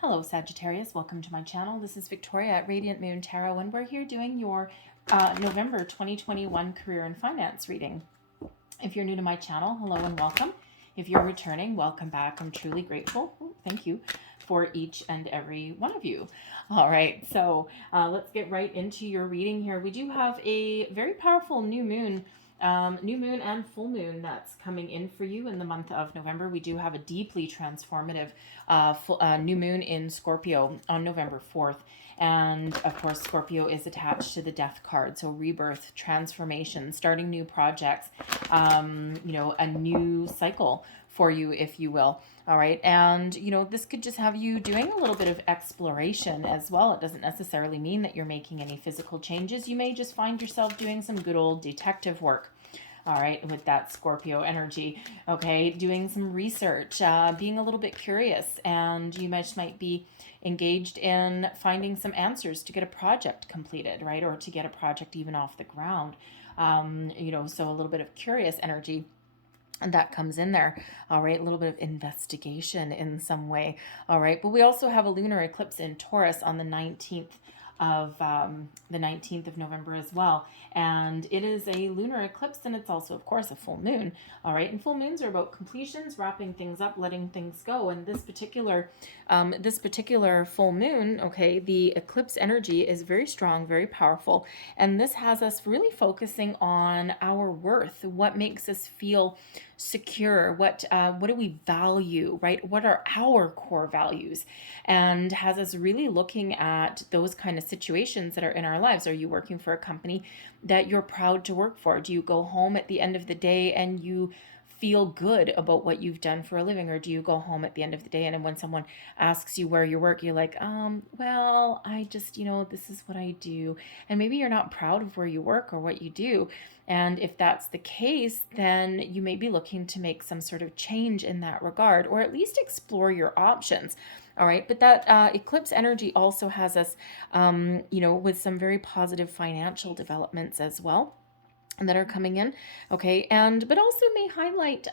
Hello Sagittarius, welcome to my channel. This is Victoria at Radiant Moon Tarot, and we're here doing your November 2021 career and finance reading. If you're new to my channel, hello and welcome. If you're returning, welcome back. I'm truly grateful. Thank you for each and every one of you. All right, so let's get right into your reading here. We do have a very powerful new moon and full moon that's coming in for you in the month of November. We do have a deeply transformative new moon in Scorpio on November 4th. And of course, Scorpio is attached to the death card. So rebirth, transformation, starting new projects, a new cycle for you, if you will. All right. And, this could just have you doing a little bit of exploration as well. It doesn't necessarily mean that you're making any physical changes. You may just find yourself doing some good old detective work. All right, with that Scorpio energy, okay, doing some research, being a little bit curious, and you might be engaged in finding some answers to get a project completed, right, or to get a project even off the ground, so a little bit of curious energy. And that comes in there. All right, a little bit of investigation in some way. All right, but we also have a lunar eclipse in Taurus on the 19th of November as well, and it is a lunar eclipse, and it's also, of course, a full moon. All right, and full moons are about completions, wrapping things up, letting things go. And this particular full moon, okay, the eclipse energy is very strong, very powerful, and this has us really focusing on our worth, what makes us feel secure, what do we value, right? What are our core values? And has us really looking at those kind of situations that are in our lives. Are you working for a company that you're proud to work for? Do you go home at the end of the day and you feel good about what you've done for a living? Or do you go home at the end of the day and when someone asks you where you work, you're like, well, I just, this is what I do. And maybe you're not proud of where you work or what you do. And if that's the case, then you may be looking to make some sort of change in that regard, or at least explore your options. All right, but that eclipse energy also has us, with some very positive financial developments as well that are coming in, okay, but also may highlight,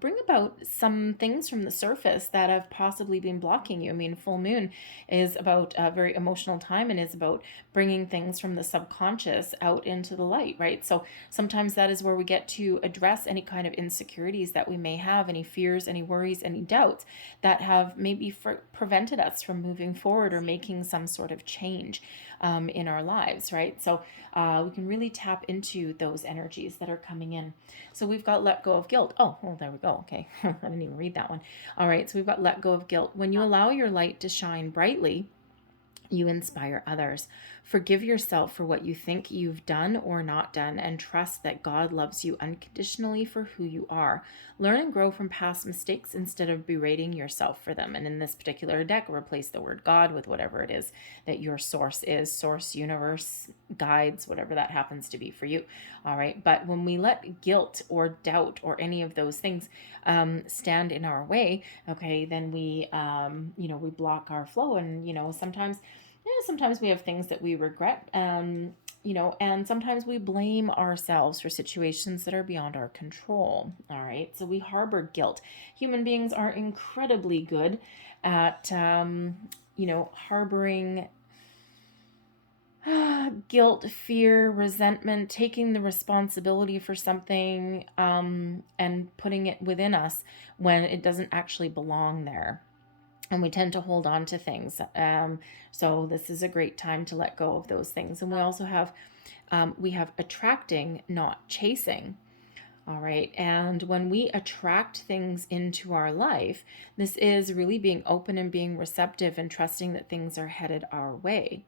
bring about some things from the surface that have possibly been blocking you. I mean, full moon is about a very emotional time and is about bringing things from the subconscious out into the light, right? So sometimes that is where we get to address any kind of insecurities that we may have, any fears, any worries, any doubts that have maybe prevented us from moving forward or making some sort of change in our lives, right? So we can really tap into those energies that are coming in. So we've got let go of guilt. Oh, there we go. Okay. I didn't even read that one. All right. So we've got let go of guilt. When you allow your light to shine brightly, you inspire others. Forgive yourself for what you think you've done or not done, and trust that God loves you unconditionally for who you are. Learn and grow from past mistakes instead of berating yourself for them. And in this particular deck, replace the word God with whatever it is that your source is, source, universe, guides, whatever that happens to be for you. All right. But when we let guilt or doubt or any of those things stand in our way, okay, then we block our flow. And, sometimes we have things that we regret, and sometimes we blame ourselves for situations that are beyond our control. All right. So we harbor guilt. Human beings are incredibly good at, harboring guilt, fear, resentment, taking the responsibility for something, and putting it within us when it doesn't actually belong there. And we tend to hold on to things. So this is a great time to let go of those things. And we also have, attracting, not chasing. All right. And when we attract things into our life, this is really being open and being receptive and trusting that things are headed our way.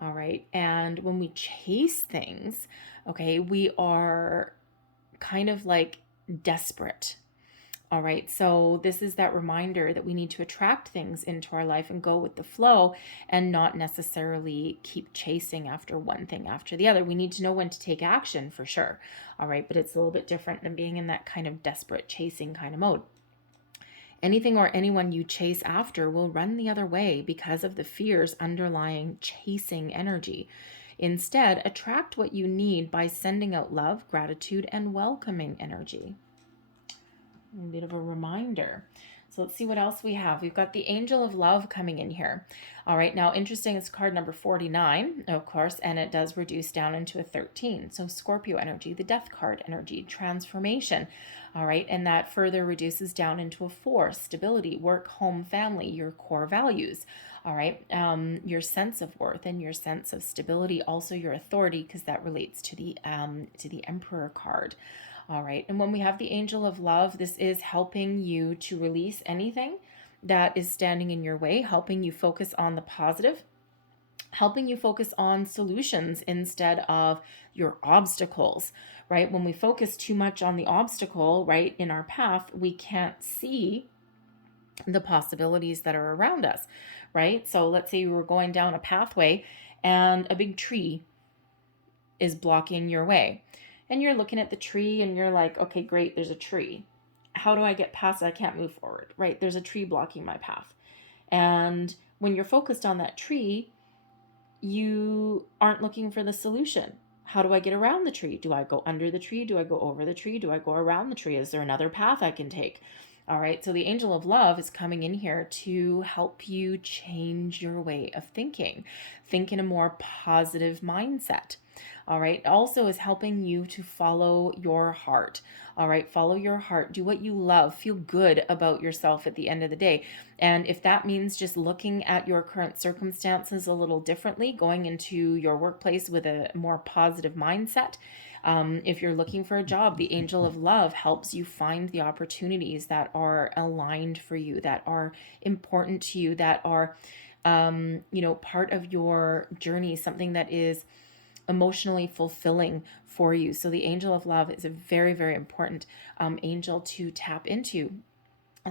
All right. And when we chase things, okay, we are kind of like desperate. All right, so this is that reminder that we need to attract things into our life and go with the flow and not necessarily keep chasing after one thing after the other. We need to know when to take action for sure. All right, but it's a little bit different than being in that kind of desperate chasing kind of mode. Anything or anyone you chase after will run the other way because of the fears underlying chasing energy. Instead, attract what you need by sending out love, gratitude, and welcoming energy. A bit of a reminder. So let's see what else we have. We've got the Angel of Love coming in here. All right, now interesting, it's card number 49, of course, and it does reduce down into a 13. So Scorpio energy, the Death card energy, transformation. All right, and that further reduces down into a 4, stability, work, home, family, your core values. All right, your sense of worth and your sense of stability, also your authority, because that relates to the Emperor card. All right, and when we have the Angel of Love, this is helping you to release anything that is standing in your way, helping you focus on the positive, helping you focus on solutions instead of your obstacles, right? When we focus too much on the obstacle, right, in our path, we can't see the possibilities that are around us, right? So let's say we were going down a pathway and a big tree is blocking your way. And you're looking at the tree and you're like, okay, great, there's a tree. How do I get past it? I can't move forward, right? There's a tree blocking my path. And when you're focused on that tree, you aren't looking for the solution. How do I get around the tree? Do I go under the tree? Do I go over the tree? Do I go around the tree? Is there another path I can take? All right, so the Angel of Love is coming in here to help you change your way of thinking. Think in a more positive mindset. All right, also is helping you to follow your heart. All right, follow your heart. Do what you love. Feel good about yourself at the end of the day. And if that means just looking at your current circumstances a little differently, going into your workplace with a more positive mindset, if you're looking for a job, the Angel of Love helps you find the opportunities that are aligned for you, that are important to you, that are, part of your journey, something that is emotionally fulfilling for you. So the Angel of Love is a very, very important angel to tap into.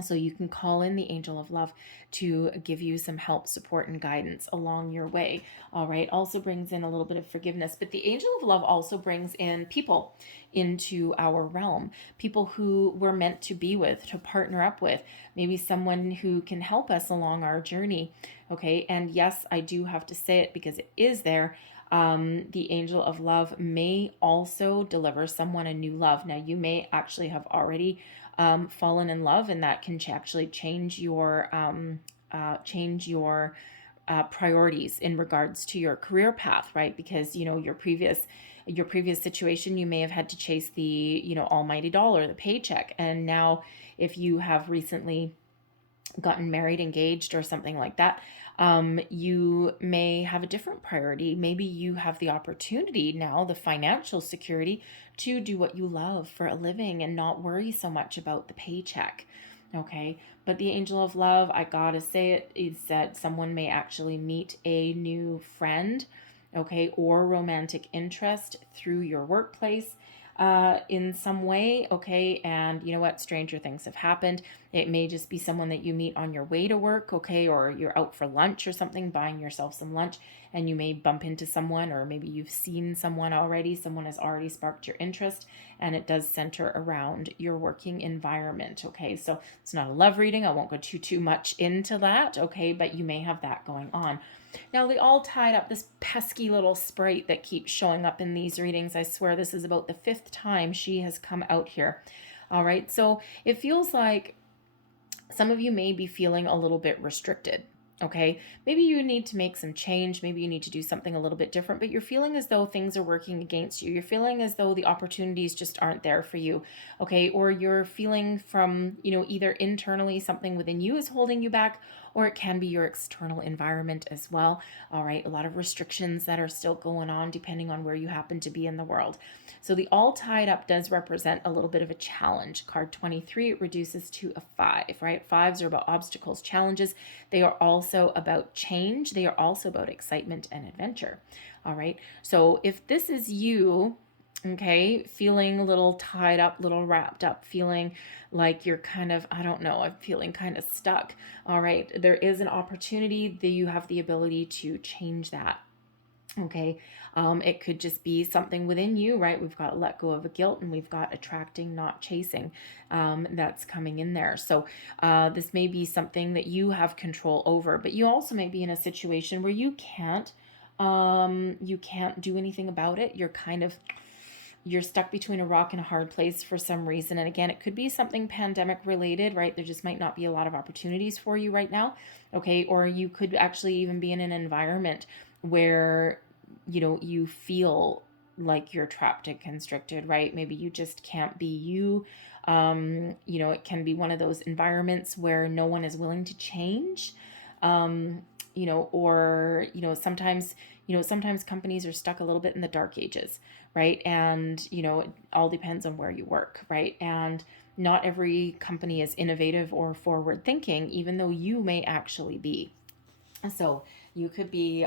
So you can call in the Angel of Love to give you some help, support, and guidance along your way. All right. Also brings in a little bit of forgiveness. But the Angel of Love also brings in people into our realm, people who we're meant to be with, to partner up with, maybe someone who can help us along our journey. Okay. And yes, I do have to say it because it is there. The Angel of Love may also deliver someone a new love. Now, you may actually have already fallen in love, and that can actually change your priorities in regards to your career path, right? Because your previous situation, you may have had to chase the almighty dollar, the paycheck, and now if you have recently gotten married, engaged, or something like that, you may have a different priority. Maybe you have the opportunity now, the financial security, to do what you love for a living and not worry so much about the paycheck. Okay, but the Angel of Love, I gotta say it, is that someone may actually meet a new friend, okay, or romantic interest through your workplace in some way, okay, and you know what, stranger things have happened. It may just be someone that you meet on your way to work, okay, or you're out for lunch or something, buying yourself some lunch, and you may bump into someone, or maybe you've seen someone already, someone has already sparked your interest, and it does center around your working environment, okay. So it's not a love reading, I won't go too much into that, okay, but you may have that going on. Now, the all tied up, this pesky little sprite that keeps showing up in these readings, I swear this is about the 5th time she has come out here. All right, so it feels like some of you may be feeling a little bit restricted. Okay, maybe you need to make some change. Maybe you need to do something a little bit different, but you're feeling as though things are working against you. You're feeling as though the opportunities just aren't there for you. Okay, or you're feeling from, either internally something within you is holding you back, or it can be your external environment as well. All right, a lot of restrictions that are still going on depending on where you happen to be in the world. So the all tied up does represent a little bit of a challenge. Card 23, it reduces to a 5, right? 5s are about obstacles, challenges. They are also about change. They are also about excitement and adventure. All right, so if this is you, okay, feeling a little tied up, little wrapped up, feeling like you're kind of, I don't know, I'm feeling kind of stuck. All right, there is an opportunity that you have the ability to change that. Okay, it could just be something within you, right? We've got let go of a guilt, and we've got attracting, not chasing, that's coming in there. So this may be something that you have control over, but you also may be in a situation where you can't do anything about it. You're kind of you're stuck between a rock and a hard place for some reason. And again, it could be something pandemic related, right? There just might not be a lot of opportunities for you right now. Okay. Or you could actually even be in an environment where, you feel like you're trapped and constricted, right? Maybe you just can't be you. It can be one of those environments where no one is willing to change. Or sometimes companies are stuck a little bit in the dark ages, right? And, it all depends on where you work, right? And not every company is innovative or forward thinking, even though you may actually be. So you could be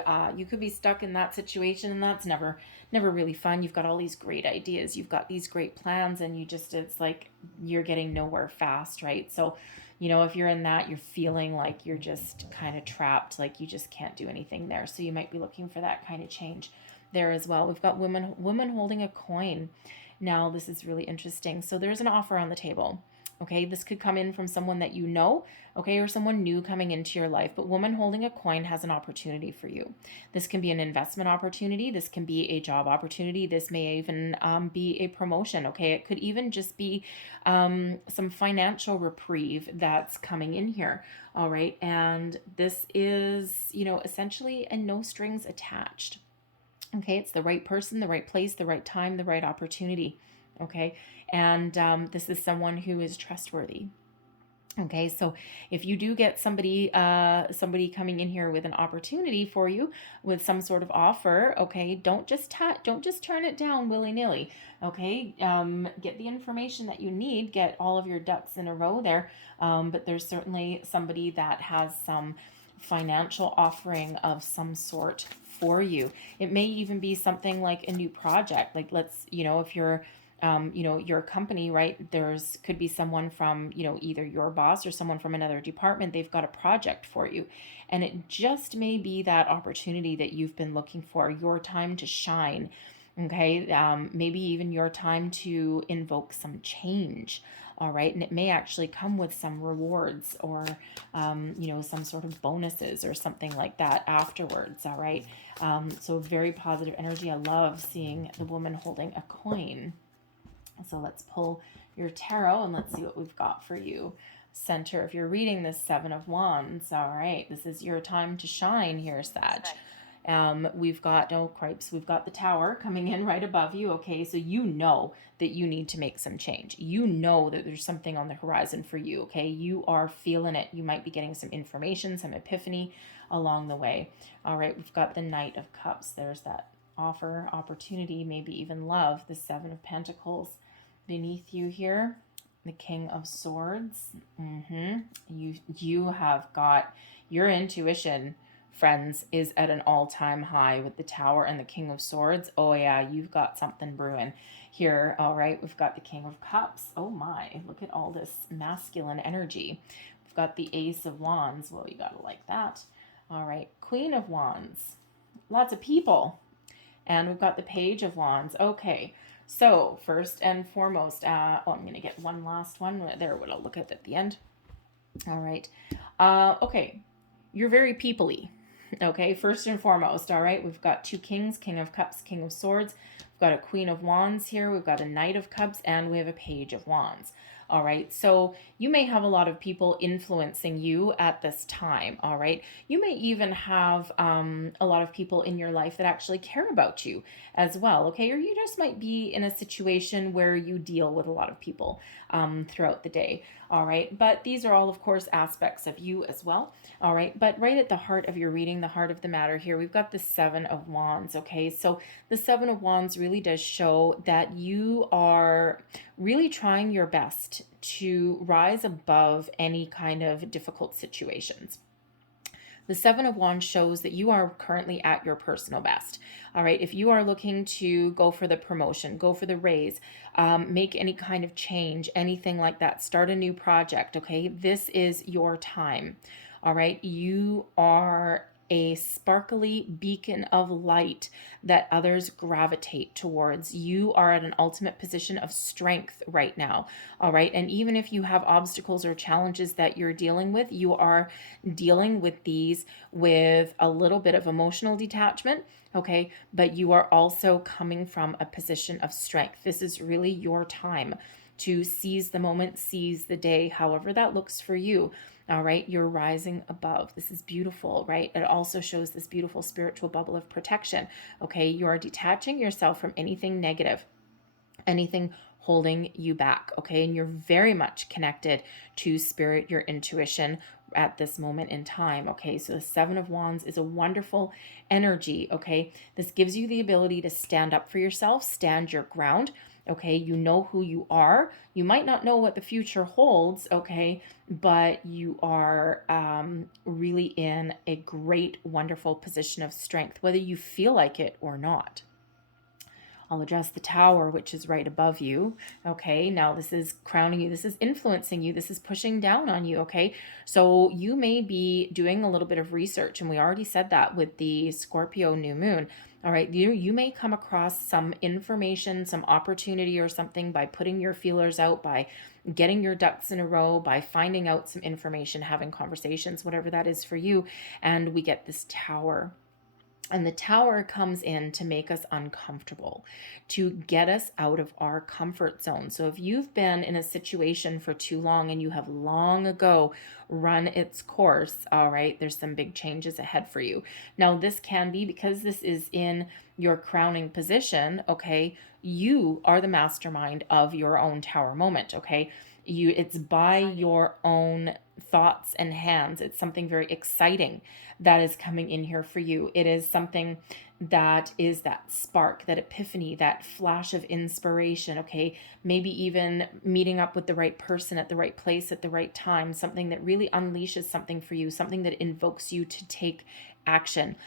stuck in that situation, and that's never really fun. You've got all these great ideas, you've got these great plans, and it's like you're getting nowhere fast, right? So, if you're in that, you're feeling like you're just kind of trapped, like you just can't do anything there. So you might be looking for that kind of change there as well. We've got woman holding a coin. Now, this is really interesting. So there's an offer on the table. Okay, this could come in from someone that you know, okay, or someone new coming into your life. But woman holding a coin has an opportunity for you. This can be an investment opportunity. This can be a job opportunity. This may even be a promotion. Okay, it could even just be some financial reprieve that's coming in here. All right, and this is, essentially a no strings attached. Okay, it's the right person, the right place, the right time, the right opportunity. Okay, and this is someone who is trustworthy. Okay, so if you do get somebody coming in here with an opportunity for you, with some sort of offer, okay, don't just turn it down willy-nilly. Okay, get the information that you need, get all of your ducks in a row there. But there's certainly somebody that has some financial offering of some sort for you. It may even be something like a new project. Like, if you're your company, right? Could be someone from, either your boss or someone from another department. They've got a project for you. And it just may be that opportunity that you've been looking for, your time to shine. Okay. Maybe even your time to invoke some change. All right. And it may actually come with some rewards or, some sort of bonuses or something like that afterwards. All right. So very positive energy. I love seeing the woman holding a coin. So let's pull your tarot and let's see what we've got for you. Center, if you're reading this Seven of Wands, all right, this is your time to shine here, Sag. We've got, we've got the Tower coming in right above you, okay? So you know that you need to make some change. You know that there's something on the horizon for you, okay? You are feeling it. You might be getting some information, some epiphany along the way. All right, we've got the Knight of Cups. There's that offer, opportunity, maybe even love. The Seven of Pentacles beneath you here, the King of Swords. You have got your intuition, friends, is at an all-time high with the Tower and the King of Swords. Oh yeah, you've got something brewing here. All right, we've got the King of Cups. Oh my, look at all this masculine energy. We've got the Ace of Wands. Well, you gotta like that. All right, Queen of Wands. Lots of people. And we've got the Page of Wands. Okay, so first and foremost, I'm going to get one last one there, what I'll look at the end. All right. Okay, you're very people-y. Okay, first and foremost, all right, we've got two kings, King of Cups, King of Swords. We've got a Queen of Wands here. We've got a Knight of Cups, and we have a Page of Wands. All right, so you may have a lot of people influencing you at this time. All right, you may even have a lot of people in your life that actually care about you as well. Okay, or you just might be in a situation where you deal with a lot of people throughout the day. All right, but these are all, of course, aspects of you as well. All right, but right at the heart of your reading, the heart of the matter here, we've got the Seven of Wands. Okay, so the Seven of Wands really does show that you are really trying your best to rise above any kind of difficult situations. The Seven of Wands shows that you are currently at your personal best. All right, if you are looking to go for the promotion, go for the raise, make any kind of change, anything like that, start a new project, okay, this is your time. All right, you are a sparkly beacon of light that others gravitate towards. You are at an ultimate position of strength right now. All right. And even if you have obstacles or challenges that you're dealing with, you are dealing with these with a little bit of emotional detachment. Okay. But you are also coming from a position of strength. This is really your time to seize the moment, seize the day, however that looks for you. All right, you're rising above. This is beautiful, right? It also shows this beautiful spiritual bubble of protection. Okay, you are detaching yourself from anything negative, anything holding you back. Okay, and you're very much connected to spirit, your intuition at this moment in time. Okay, so the Seven of Wands is a wonderful energy. Okay, this gives you the ability to stand up for yourself, stand your ground. Okay, you know who you are. You might not know what the future holds, okay, but you are really in a great, wonderful position of strength, whether you feel like it or not. I'll address the Tower, which is right above you. Okay, now this is crowning you. This is influencing you. This is pushing down on you. Okay, so you may be doing a little bit of research, and we already said that with the Scorpio new moon. All right, you may come across some information, some opportunity or something by putting your feelers out, by getting your ducks in a row, by finding out some information, having conversations, whatever that is for you. And we get this Tower. And the Tower comes in to make us uncomfortable, to get us out of our comfort zone. So if you've been in a situation for too long and you have long ago run its course, all right, there's some big changes ahead for you. Now, this can be because this is in your crowning position, okay, you are the mastermind of your own Tower moment, okay? It's by your own thoughts and hands. It's something very exciting that is coming in here for you. It is something that is that spark, that epiphany, that flash of inspiration, okay? Maybe even meeting up with the right person at the right place at the right time, something that really unleashes something for you, something that invokes you to take action.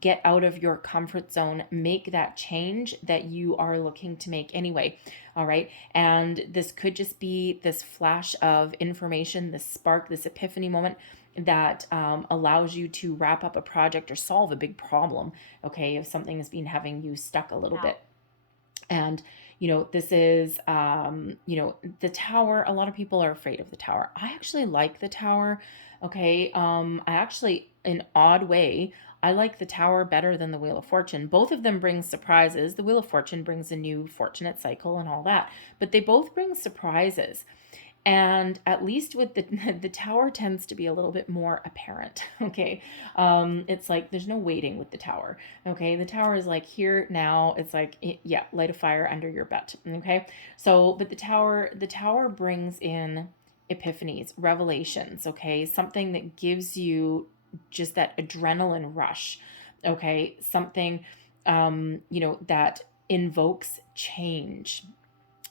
Get out of your comfort zone, make that change that you are looking to make anyway. All right. And this could just be this flash of information, this spark, this epiphany moment that allows you to wrap up a project or solve a big problem. Okay. If something has been having you stuck a little bit. And, this is, the Tower. A lot of people are afraid of the Tower. I actually like the Tower. Okay. I actually, in odd way, I like the Tower better than the Wheel of Fortune. Both of them bring surprises. The Wheel of Fortune brings a new fortunate cycle and all that, but they both bring surprises. And at least with the Tower tends to be a little bit more apparent. Okay. It's like, there's no waiting with the Tower. Okay. The Tower is like here now. It's like, yeah, light a fire under your butt. Okay. So, but the Tower brings in epiphanies, revelations. Okay. Something that gives you just that adrenaline rush. Okay. Something, that invokes change.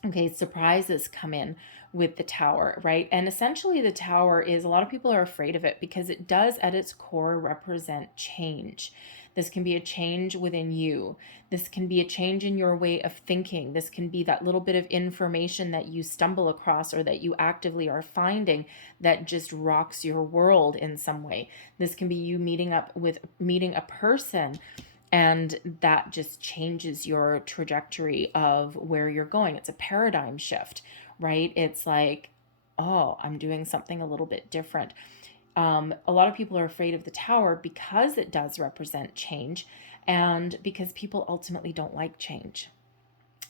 Okay. Surprises come in with the Tower, right? And essentially the Tower is, a lot of people are afraid of it because it does at its core represent change. This can be a change within you. This can be a change in your way of thinking. This can be that little bit of information that you stumble across or that you actively are finding that just rocks your world in some way. This can be you meeting a person, and that just changes your trajectory of where you're going. It's a paradigm shift, right? It's like, oh, I'm doing something a little bit different. A lot of people are afraid of the Tower because it does represent change, and because people ultimately don't like change.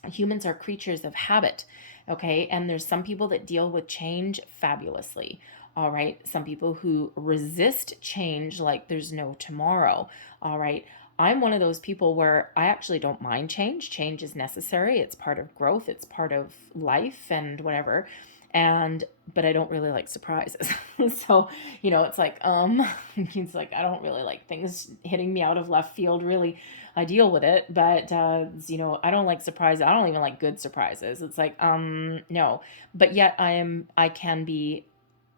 Humans are creatures of habit, okay? And there's some people that deal with change fabulously, all right? Some people who resist change like there's no tomorrow, all right? I'm one of those people where I actually don't mind change. Change is necessary. It's part of growth. It's part of life and whatever. But I don't really like surprises. So, it's like, it's like, I don't really like things hitting me out of left field. Really, I deal with it, but, I don't like surprises. I don't even like good surprises. It's like, no, but yet I can be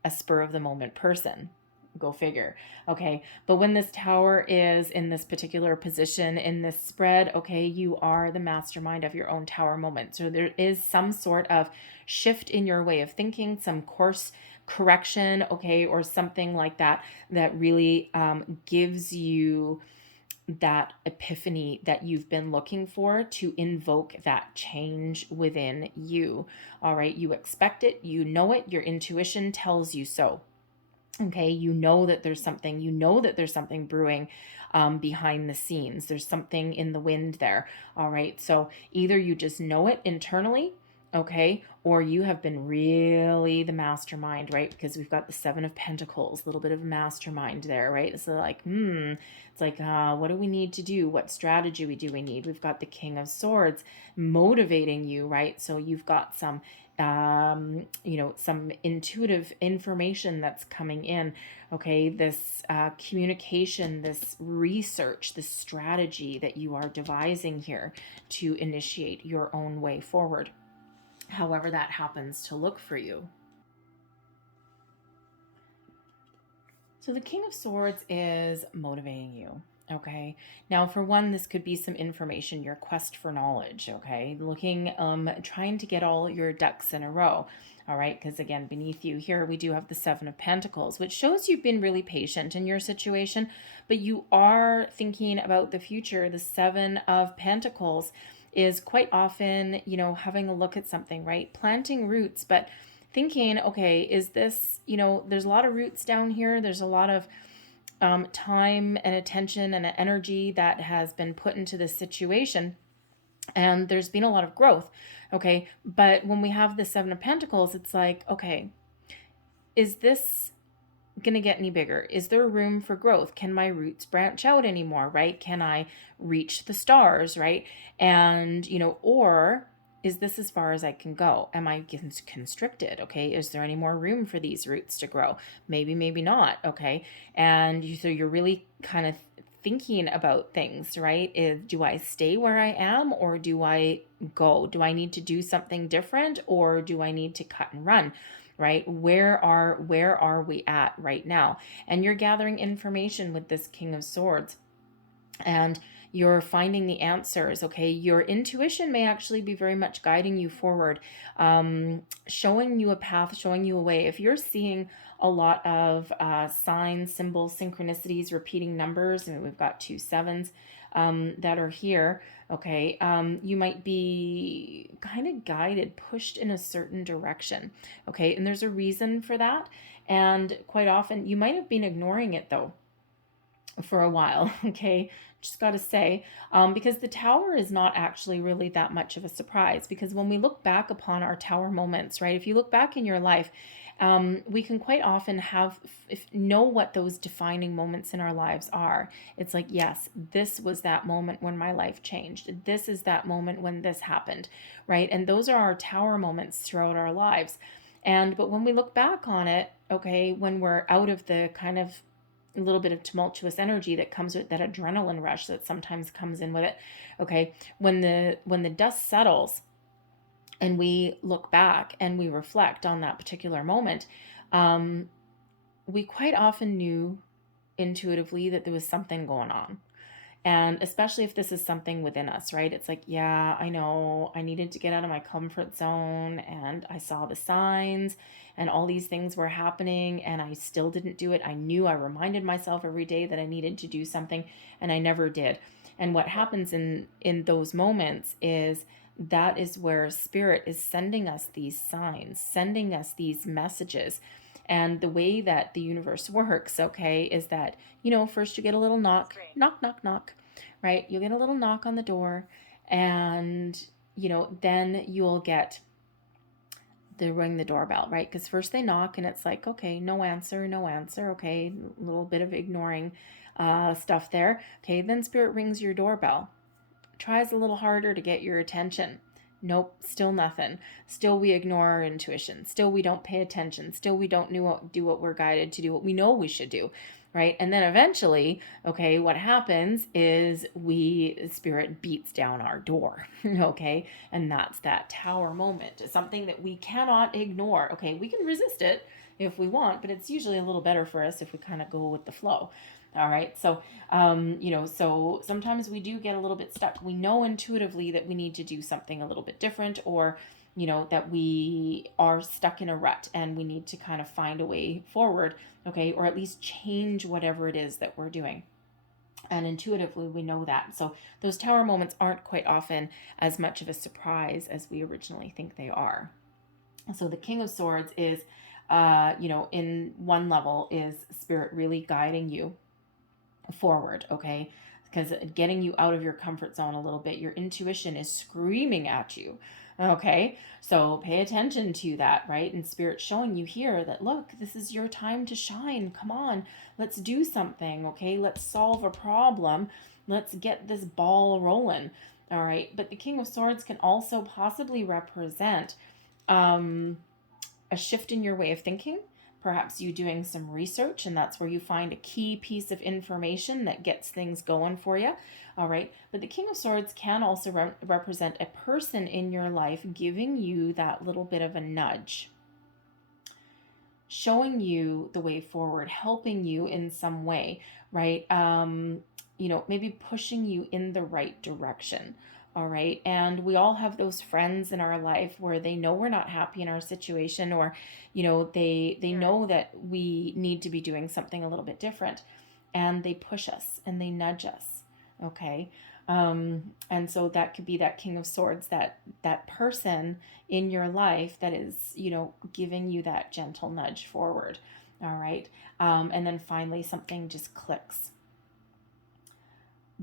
a spur of the moment person. Go figure. Okay. But when this Tower is in this particular position in this spread, okay, you are the mastermind of your own Tower moment. So there is some sort of shift in your way of thinking, some course correction, okay, or something like that, that really gives you that epiphany that you've been looking for to invoke that change within you. All right, you expect it, you know it, your intuition tells you so. Okay, you know that there's something, brewing behind the scenes. There's something in the wind there. All right, so either you just know it internally, okay, or you have been really the mastermind, right? Because we've got the Seven of Pentacles, a little bit of a mastermind there, right? So like, it's like, what do we need to do? What strategy do we need? We've got the King of Swords motivating you, right? So you've got some some intuitive information that's coming in, okay, this communication, this research, this strategy that you are devising here to initiate your own way forward, however that happens to look for you. So the King of Swords is motivating you. Okay. Now, for one, this could be some information, your quest for knowledge. Okay. Looking, trying to get all your ducks in a row. All right. Because again, beneath you here, we do have the Seven of Pentacles, which shows you've been really patient in your situation, but you are thinking about the future. The Seven of Pentacles is quite often, having a look at something, right? Planting roots, but thinking, okay, is this, there's a lot of roots down here. There's a lot of time and attention and energy that has been put into this situation, and there's been a lot of growth, okay? But when we have the Seven of Pentacles, it's like, okay, is this gonna get any bigger? Is there room for growth? Can my roots branch out anymore, right? Can I reach the stars, right? And or is this as far as I can go? Am I constricted? Okay. Is there any more room for these roots to grow? Maybe, maybe not. Okay. And so you're really kind of thinking about things, right? Do I stay where I am, or do I go? Do I need to do something different, or do I need to cut and run? Right? Where are we at right now? And you're gathering information with this King of Swords, and you're finding the answers, okay? Your intuition may actually be very much guiding you forward, showing you a path, showing you a way. If you're seeing a lot of signs, symbols, synchronicities, repeating numbers, and we've got 2 sevens that are here, okay, you might be kind of guided, pushed in a certain direction, okay? And there's a reason for that. And quite often, you might have been ignoring it, though, for a while, okay? Just got to say, because the Tower is not actually really that much of a surprise, because when we look back upon our Tower moments, right, if you look back in your life, we can quite often know what those defining moments in our lives are. It's like, yes, this was that moment when my life changed. This is that moment when this happened, right? And those are our Tower moments throughout our lives. But when we look back on it, okay, when we're out of the kind of a little bit of tumultuous energy that comes with that adrenaline rush that sometimes comes in with it, okay, when the dust settles and we look back and we reflect on that particular moment, we quite often knew intuitively that there was something going on. And especially if this is something within us, right? It's like, yeah, I know I needed to get out of my comfort zone, and I saw the signs and all these things were happening, and I still didn't do it. I reminded myself every day that I needed to do something, and I never did. And what happens in those moments is that is where Spirit is sending us these signs, sending us these messages. And the way that the universe works, okay, is that, first you get a little knock, knock, knock, knock, right? You'll get a little knock on the door, and, then you'll get ring the doorbell, right? Because first they knock and it's like, okay, no answer, okay, a little bit of ignoring stuff there. Okay, then Spirit rings your doorbell, tries a little harder to get your attention. Nope, still nothing. Still we ignore our intuition. Still we don't pay attention. Still we don't do what we're guided to do, what we know we should do, right? And then eventually, okay, what happens is Spirit beats down our door, okay? And that's that Tower moment. It's something that we cannot ignore, okay? We can resist it if we want, but it's usually a little better for us if we kind of go with the flow. All right. So, so sometimes we do get a little bit stuck. We know intuitively that we need to do something a little bit different, or that we are stuck in a rut and we need to kind of find a way forward, okay, or at least change whatever it is that we're doing. And intuitively, we know that. So those tower moments aren't quite often as much of a surprise as we originally think they are. So the King of Swords is, in one level, is Spirit really guiding you forward, okay? Because getting you out of your comfort zone a little bit, your intuition is screaming at you, okay? So pay attention to that, right? And Spirit showing you here that, look, this is your time to shine. Come on, let's do something, okay? Let's solve a problem. Let's get this ball rolling, all right? But the King of Swords can also possibly represent a shift in your way of thinking. Perhaps you doing some research, and that's where you find a key piece of information that gets things going for you. All right. But the King of Swords can also represent a person in your life giving you that little bit of a nudge, showing you the way forward, helping you in some way, right? Maybe pushing you in the right direction. All right. And we all have those friends in our life where they know we're not happy in our situation, or, they know that we need to be doing something a little bit different, and they push us and they nudge us. Okay. And so that could be that King of Swords, that person in your life that is, giving you that gentle nudge forward. All right. And then finally something just clicks.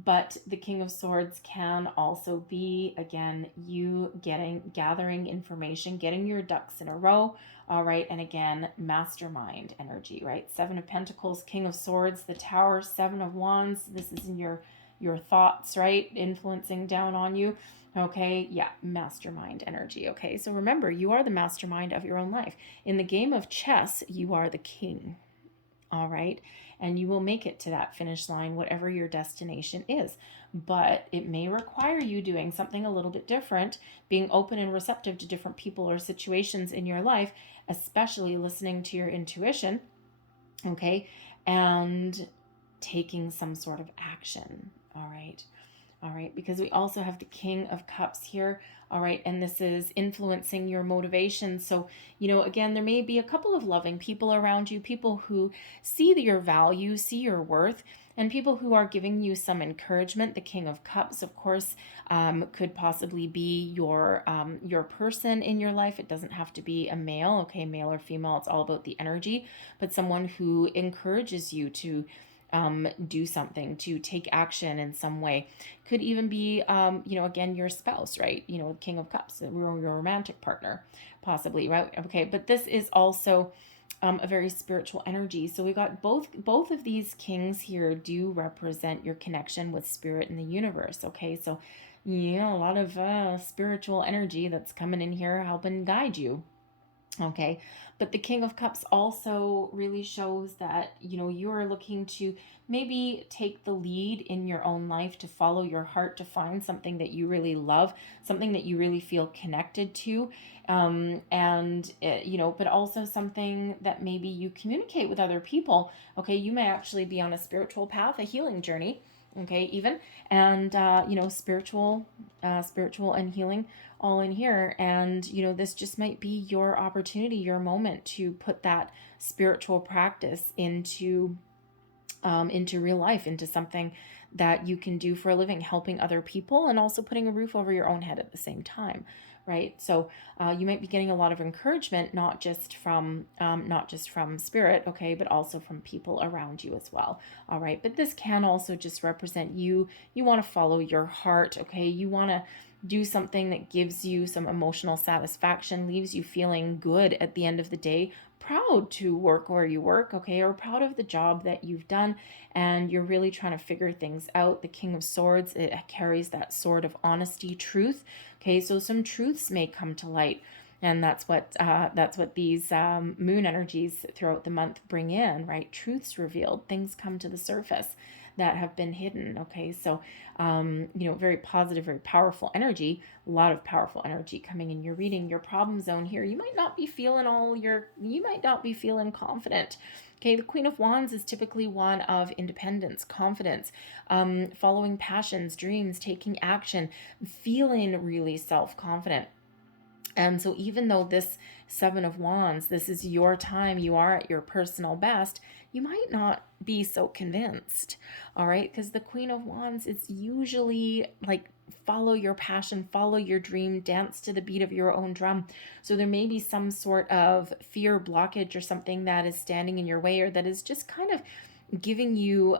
But the King of Swords can also be, again, you gathering information, getting your ducks in a row, all right? And again, mastermind energy, right? Seven of Pentacles, King of Swords, the Tower, Seven of Wands. This is in your thoughts, right? Influencing down on you, okay? Yeah, mastermind energy, okay? So remember, you are the mastermind of your own life. In the game of chess, you are the king, all right? And you will make it to that finish line, whatever your destination is. But it may require you doing something a little bit different, being open and receptive to different people or situations in your life, especially listening to your intuition, okay? And taking some sort of action, all right? All right, because we also have the King of Cups here, all right, and this is influencing your motivation. So, again, there may be a couple of loving people around you, people who see your value, see your worth, and people who are giving you some encouragement. The King of Cups, of course, could possibly be your person in your life. It doesn't have to be a male, okay, male or female. It's all about the energy, but someone who encourages you to do something, to take action in some way. Could even be, again, your spouse, right? King of Cups, your romantic partner, possibly, right? Okay, but this is also a very spiritual energy. So we got both of these kings here do represent your connection with spirit in the universe. Okay, so a lot of spiritual energy that's coming in here helping guide you. Okay, but the King of Cups also really shows that, you are looking to maybe take the lead in your own life, to follow your heart, to find something that you really love, something that you really feel connected to, but also something that maybe you communicate with other people. Okay, you may actually be on a spiritual path, a healing journey, okay, even, and spiritual and healing all in here. And this just might be your opportunity, your moment to put that spiritual practice into real life, into something that you can do for a living, helping other people and also putting a roof over your own head at the same time, right? So you might be getting a lot of encouragement, not just from spirit, okay, but also from people around you as well. All right, but this can also just represent you want to follow your heart, okay? You want to do something that gives you some emotional satisfaction, leaves you feeling good at the end of the day, proud to work where you work, okay, or proud of the job that you've done, and you're really trying to figure things out. The King of Swords, it carries that sword of honesty, truth, okay, so some truths may come to light, and that's what these moon energies throughout the month bring in, right? Truths revealed, things come to the surface that have been hidden, okay? So, very positive, very powerful energy, a lot of powerful energy coming in your reading, your problem zone here. You might not be feeling confident, okay? The Queen of Wands is typically one of independence, confidence, following passions, dreams, taking action, feeling really self-confident. And so even though this Seven of Wands, this is your time, you are at your personal best, you might not be so convinced, all right? Because the Queen of Wands, it's usually like follow your passion, follow your dream, dance to the beat of your own drum. So there may be some sort of fear, blockage, or something that is standing in your way, or that is just kind of giving you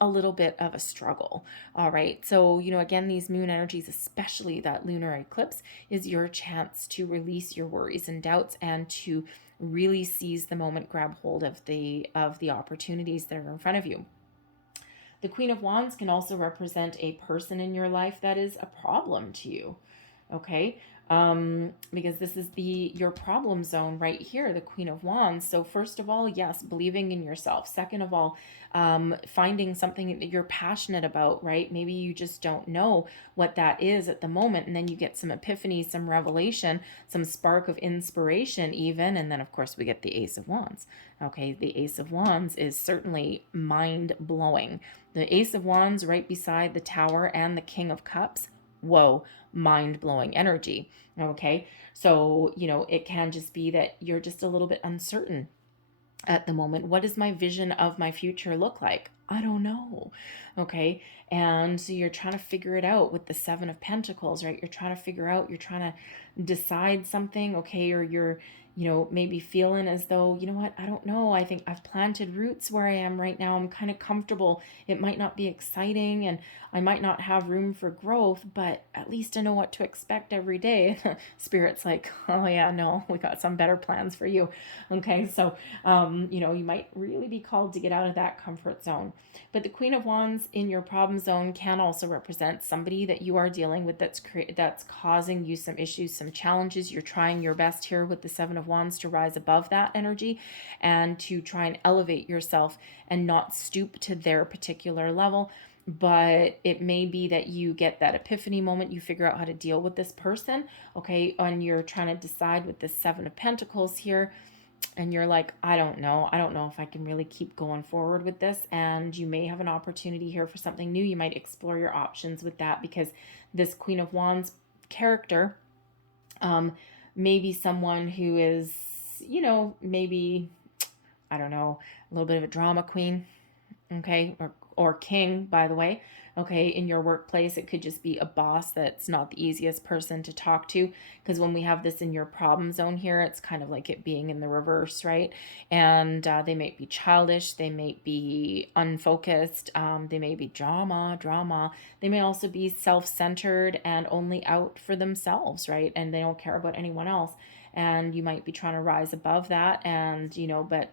a little bit of a struggle. All right. So, again, these moon energies, especially that lunar eclipse, is your chance to release your worries and doubts and to really seize the moment, grab hold of the opportunities that are in front of you. The Queen of Wands can also represent a person in your life that is a problem to you. Okay. Because this is your problem zone right here, the Queen of Wands. So first of all, yes, believing in yourself. Second of all, finding something that you're passionate about, right? Maybe you just don't know what that is at the moment, and then you get some epiphany, some revelation, some spark of inspiration even, and then of course we get the Ace of Wands. Okay, the Ace of Wands is certainly mind-blowing. The Ace of Wands right beside the Tower and the King of Cups. Whoa, mind-blowing energy. Okay, so it can just be that you're just a little bit uncertain at the moment. What does my vision of my future look like? I don't know. Okay, and so you're trying to figure it out with the Seven of Pentacles, right? You're trying to figure out, you're trying to decide something, okay, or you're maybe feeling as though, what, I don't know. I think I've planted roots where I am right now. I'm kind of comfortable. It might not be exciting and I might not have room for growth, but at least I know what to expect every day. Spirit's like, oh yeah, no, we got some better plans for you. Okay, so, you might really be called to get out of that comfort zone. But the Queen of Wands in your problem zone can also represent somebody that you are dealing with that's causing you some issues, some challenges. You're trying your best here with the Seven of Wands to rise above that energy and to try and elevate yourself and not stoop to their particular level. But it may be that you get that epiphany moment, you figure out how to deal with this person, okay, and you're trying to decide with the Seven of Pentacles here, and you're like, I don't know if I can really keep going forward with this. And you may have an opportunity here for something new. You might explore your options with that, because this Queen of Wands character may be someone who is, maybe, I don't know, a little bit of a drama queen, okay, or king, by the way. Okay, in your workplace, it could just be a boss that's not the easiest person to talk to, because when we have this in your problem zone here, it's kind of like it being in the reverse, right? And they may be childish, they may be unfocused, they may be drama. They may also be self-centered and only out for themselves, right? And they don't care about anyone else. And you might be trying to rise above that, and but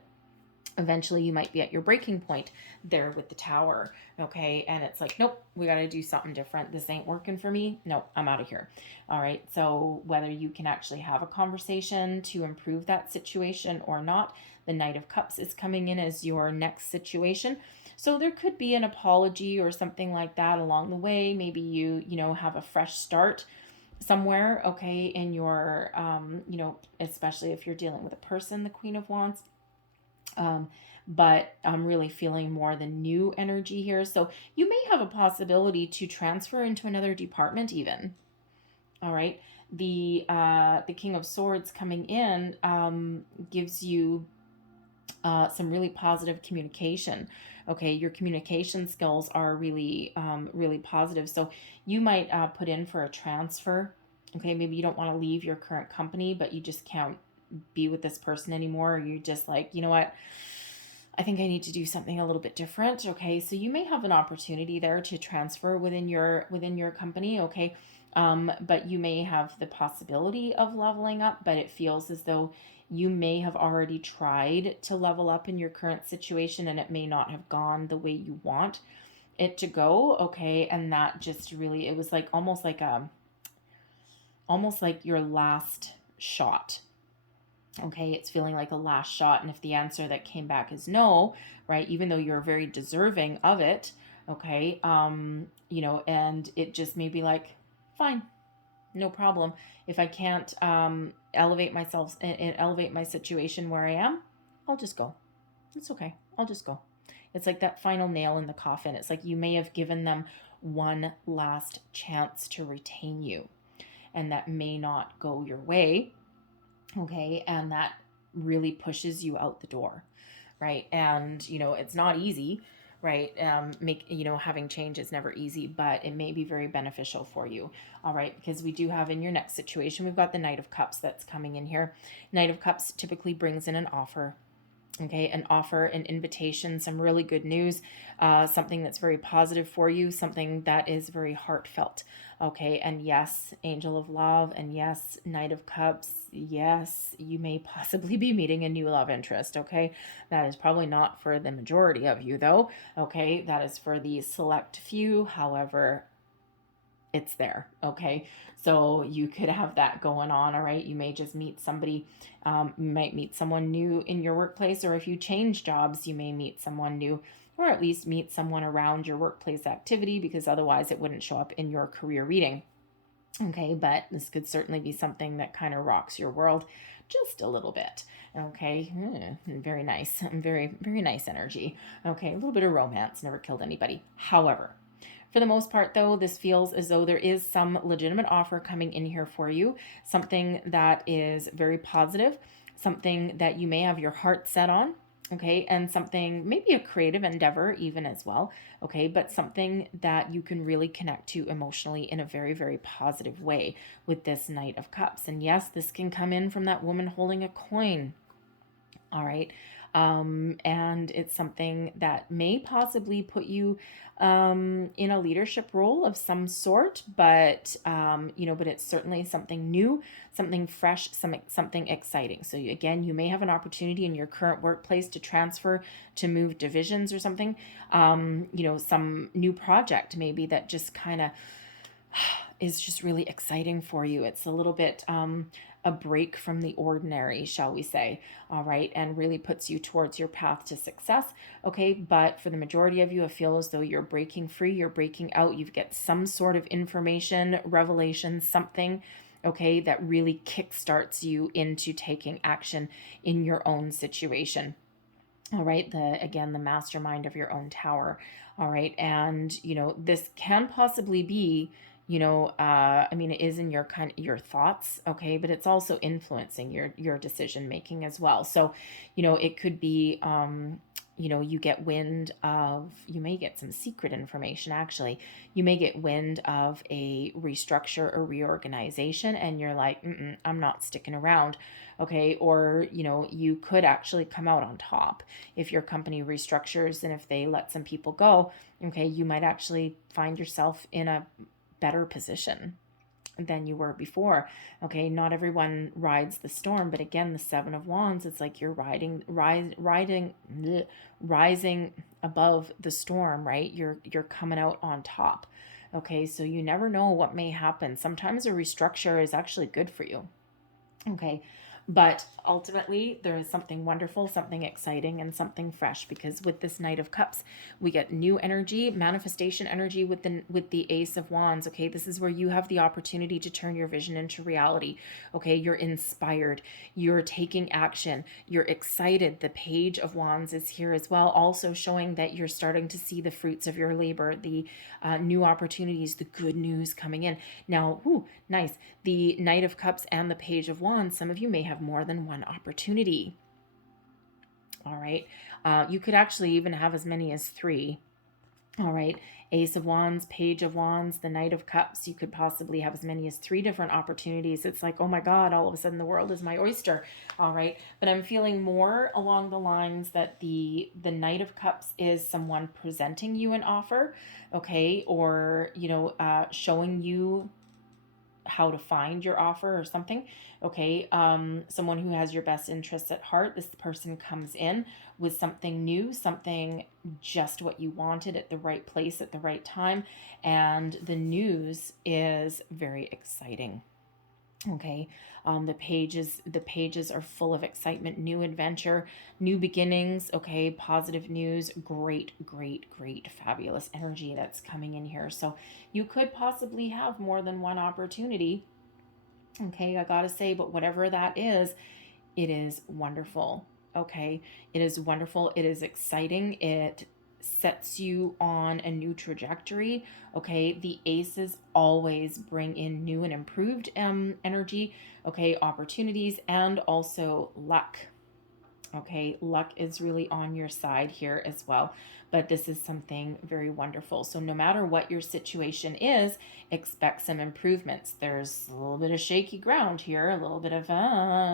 eventually you might be at your breaking point there with the Tower, okay? And it's like, nope, we got to do something different. This ain't working for me. Nope, I'm out of here. All right, so whether you can actually have a conversation to improve that situation or not, the Knight of Cups is coming in as your next situation. So there could be an apology or something like that along the way. Maybe you have a fresh start somewhere, okay, in your, especially if you're dealing with a person, the Queen of Wands. But I'm really feeling more the new energy here. So you may have a possibility to transfer into another department even. All right. The King of Swords coming in gives you some really positive communication. Okay, your communication skills are really, really positive. So you might put in for a transfer. Okay, maybe you don't want to leave your current company, but you just can't be with this person anymore. Or you're just like, you know what? I think I need to do something a little bit different. Okay, so you may have an opportunity there to transfer within your company. Okay, but you may have the possibility of leveling up, but it feels as though you may have already tried to level up in your current situation, and it may not have gone the way you want it to go. Okay, and that just really, it was like almost like your last shot. Okay, it's feeling like a last shot. And if the answer that came back is no, right, even though you're very deserving of it, okay, and it just may be like, fine, no problem. If I can't elevate myself and elevate my situation where I am, I'll just go. It's okay. I'll just go. It's like that final nail in the coffin. It's like you may have given them one last chance to retain you. and that may not go your way, okay, and that really pushes you out the door, right? And it's not easy, right? Having change is never easy, but it may be very beneficial for you. All right, because we do have in your next situation, we've got the Knight of Cups that's coming in here. Knight of Cups typically brings in an offer. Okay, an offer, an invitation, some really good news, something that's very positive for you, something that is very heartfelt. Okay, and yes, Angel of Love, and yes, Knight of Cups, yes, you may possibly be meeting a new love interest. Okay, that is probably not for the majority of you, though. Okay, that is for the select few. However, it's there. Okay, so you could have that going on. All right, you may just meet somebody, you might meet someone new in your workplace, or if you change jobs, you may meet someone new, or at least meet someone around your workplace activity, because otherwise it wouldn't show up in your career reading. Okay, but this could certainly be something that kind of rocks your world just a little bit. Okay, very nice, very, very nice energy. Okay, a little bit of romance, never killed anybody. However, for the most part, though, this feels as though there is some legitimate offer coming in here for you, something that is very positive, something that you may have your heart set on, okay, and something, maybe a creative endeavor even as well, okay, but something that you can really connect to emotionally in a very, very positive way with this Knight of Cups. And yes, this can come in from that woman holding a coin, all right. And it's something that may possibly put you in a leadership role of some sort, but but it's certainly something new, something fresh, something exciting. So again, you may have an opportunity in your current workplace to transfer, to move divisions or something. Some new project maybe that just kind of is just really exciting for you. It's a little bit a break from the ordinary, shall we say, all right, and really puts you towards your path to success, okay? But for the majority of you, I feel as though you're breaking free, you're breaking out, you get some sort of information, revelation, something, okay, that really kickstarts you into taking action in your own situation. All right, the mastermind of your own tower. All right, and this can possibly be, it is in your thoughts, okay, but it's also influencing your decision making as well. So, it could be you get wind of, you may get some secret information actually. You may get wind of a restructure or reorganization, and you're like, I'm not sticking around. Okay, or you could actually come out on top if your company restructures, and if they let some people go, okay, you might actually find yourself in a better position than you were before. Okay, not everyone rides the storm, but again, the Seven of Wands, it's like you're rising above the storm, right? You're coming out on top. Okay, so you never know what may happen. Sometimes a restructure is actually good for you. Okay, but ultimately, there is something wonderful, something exciting, and something fresh, because with this Knight of Cups, we get new energy, manifestation energy with the Ace of Wands. Okay, this is where you have the opportunity to turn your vision into reality. Okay, you're inspired, you're taking action, you're excited. The Page of Wands is here as well, also showing that you're starting to see the fruits of your labor, the new opportunities, the good news coming in. Now, nice. The Knight of Cups and the Page of Wands, some of you may have more than one opportunity. All right. You could actually even have as many as 3. All right. Ace of Wands, Page of Wands, the Knight of Cups. You could possibly have as many as 3 different opportunities. It's like, oh my God, all of a sudden the world is my oyster. All right. But I'm feeling more along the lines that the Knight of Cups is someone presenting you an offer, okay, or, showing you how to find your offer or something, okay? Someone who has your best interests at heart. This person comes in with something new, something just what you wanted at the right place at the right time, and the news is very exciting. Okay, the pages are full of excitement, new adventure, new beginnings. Okay, positive news, great, fabulous energy that's coming in here. So you could possibly have more than one opportunity. Okay, I gotta say, but whatever that is, it is wonderful. Okay, it is wonderful. It is exciting. It sets you on a new trajectory. Okay, the aces always bring in new and improved energy, okay, opportunities, and also luck. Okay, luck is really on your side here as well, but this is something very wonderful. So no matter what your situation is, expect some improvements. There's a little bit of shaky ground here, a little bit of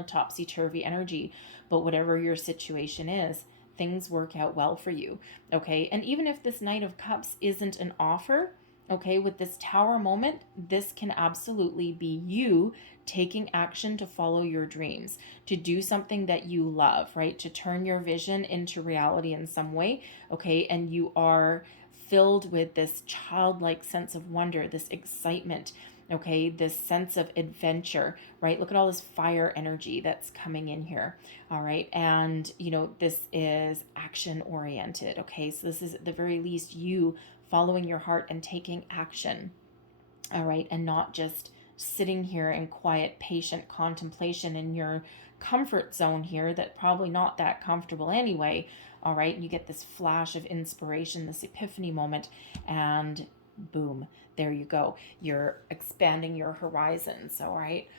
topsy-turvy energy, but whatever your situation is, things work out well for you. Okay, and even if this Knight of Cups isn't an offer, okay, with this Tower moment, this can absolutely be you taking action to follow your dreams, to do something that you love, right? To turn your vision into reality in some way, okay? And you are filled with this childlike sense of wonder, this excitement, okay? This sense of adventure, right? Look at all this fire energy that's coming in here, all right? And, you know, this is action oriented, okay? So this is at the very least you following your heart and taking action, all right? And not just sitting here in quiet, patient contemplation in your comfort zone here that probably not that comfortable anyway, all right? You get this flash of inspiration, this epiphany moment, and boom, there you go. You're expanding your horizons, all right?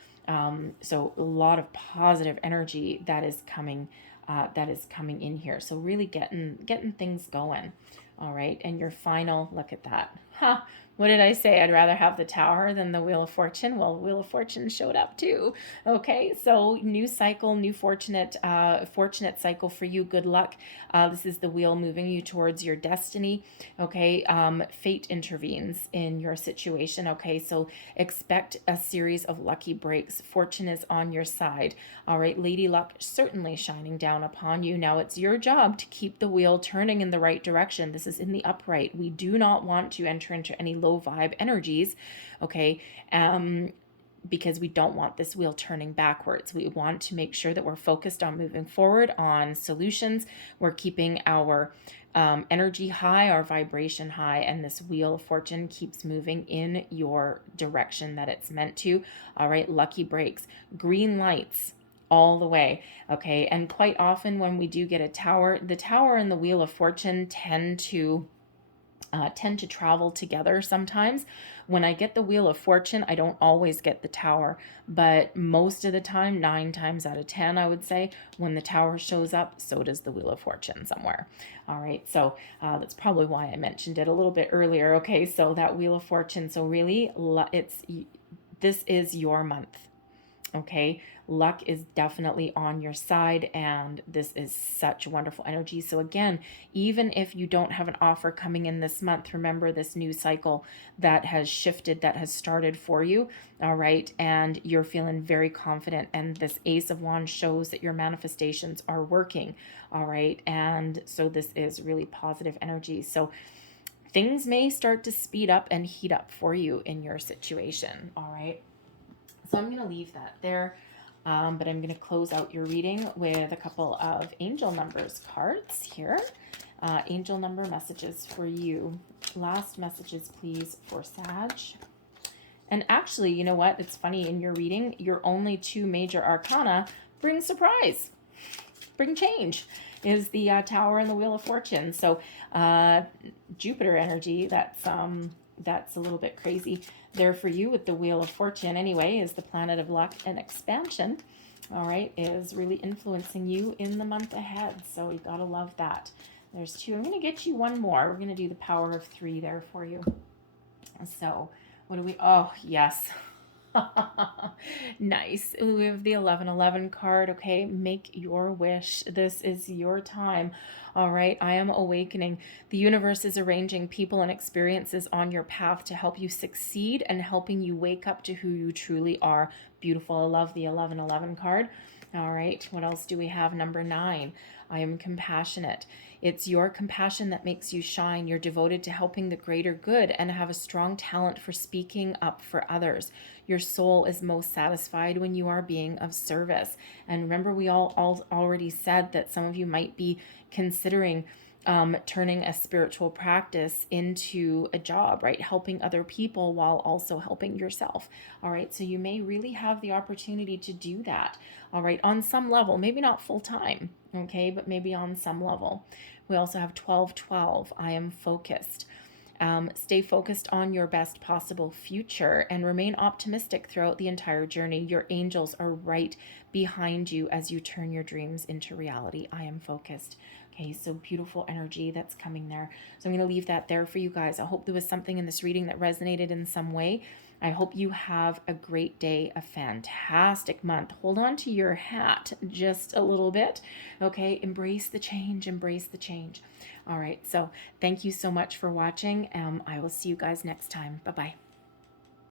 So a lot of positive energy that is coming in here. So really getting things going. All right, and your final, look at that. Huh, what did I say? I'd rather have the Tower than the Wheel of Fortune. Well, Wheel of Fortune showed up too. Okay, so new cycle, new fortunate cycle for you. Good luck. This is the wheel moving you towards your destiny. Okay, fate intervenes in your situation. Okay, so expect a series of lucky breaks. Fortune is on your side. All right, Lady Luck certainly shining down upon you. Now it's your job to keep the wheel turning in the right direction. This is in the upright. We do not want to enter into any low vibe energies, okay? Because we don't want this wheel turning backwards. We want to make sure that we're focused on moving forward, on solutions. We're keeping our energy high, our vibration high, and this Wheel of Fortune keeps moving in your direction that it's meant to. All right, lucky breaks, green lights all the way, okay? And quite often when we do get a Tower, the Tower and the Wheel of Fortune tend to travel together sometimes. When I get the Wheel of Fortune, I don't always get the Tower, but most of the time, 9 times out of 10, I would say, when the Tower shows up, so does the Wheel of Fortune somewhere. All right, so that's probably why I mentioned it a little bit earlier. Okay, so that Wheel of Fortune, so really, this is your month. Okay, luck is definitely on your side, and this is such wonderful energy. So again, even if you don't have an offer coming in this month, remember this new cycle that has shifted, that has started for you, all right? And you're feeling very confident, and this Ace of Wands shows that your manifestations are working, all right? And so this is really positive energy. So things may start to speed up and heat up for you in your situation, all right? So I'm going to leave that there, but I'm going to close out your reading with a couple of angel numbers cards here. Angel number messages for you. Last messages, please, for Sag. And actually, you know what? It's funny, in your reading, your only 2 major arcana bring surprise, bring change, is the Tower and the Wheel of Fortune. So Jupiter energy, that's a little bit crazy there for you with the Wheel of Fortune anyway, is the planet of luck and expansion, all right, is really influencing you in the month ahead. So you gotta love that. There's 2. I'm gonna get you one more. We're gonna do the power of 3 there for you. So what do we, oh yes. Nice. We have the 1111 card. Okay, make your wish. This is your time. All right, I am awakening. The universe is arranging people and experiences on your path to help you succeed and helping you wake up to who you truly are. Beautiful. I love the 1111 card. All right, what else do we have? Number 9. I am compassionate. It's your compassion that makes you shine. You're devoted to helping the greater good and have a strong talent for speaking up for others. Your soul is most satisfied when you are being of service. And remember, we all already said that some of you might be considering turning a spiritual practice into a job, right? Helping other people while also helping yourself. All right. So you may really have the opportunity to do that. All right. On some level, maybe not full time. Okay. But maybe on some level. We also have 1212. I am focused. Stay focused on your best possible future and remain optimistic throughout the entire journey. Your angels are right behind you as you turn your dreams into reality. I am focused. Okay, so beautiful energy that's coming there. So I'm going to leave that there for you guys. I hope there was something in this reading that resonated in some way. I hope you have a great day, a fantastic month. Hold on to your hat just a little bit. Okay, embrace the change, embrace the change. All right, so thank you so much for watching. I will see you guys next time. Bye-bye.